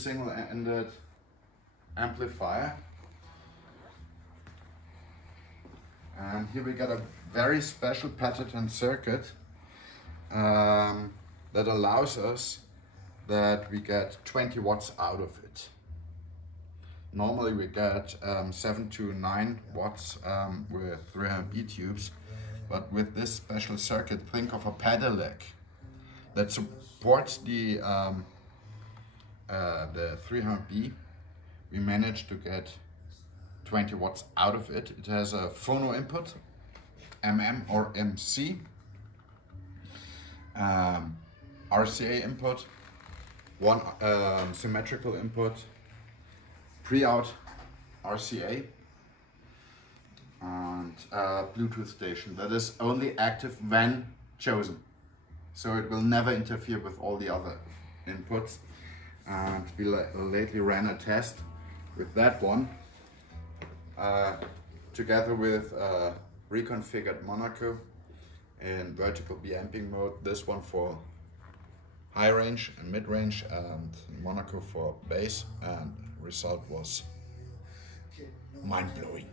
single-ended amplifier, and here we got a very special patented circuit that allows us that we get 20 watts out of it. Normally we get 7 to 9 watts with 300B tubes, but with this special circuit, think of a pedelec that supports the 300B. We managed to get 20 watts out of it. It has a phono input, MM or MC, RCA input, one symmetrical input, pre-out RCA, and Bluetooth station that is only active when chosen. So it will never interfere with all the other inputs. And we lately ran a test with that one, together with reconfigured Monaco in vertical B-amping mode. This one for high range and mid range, and Monaco for bass, and result was mind-blowing.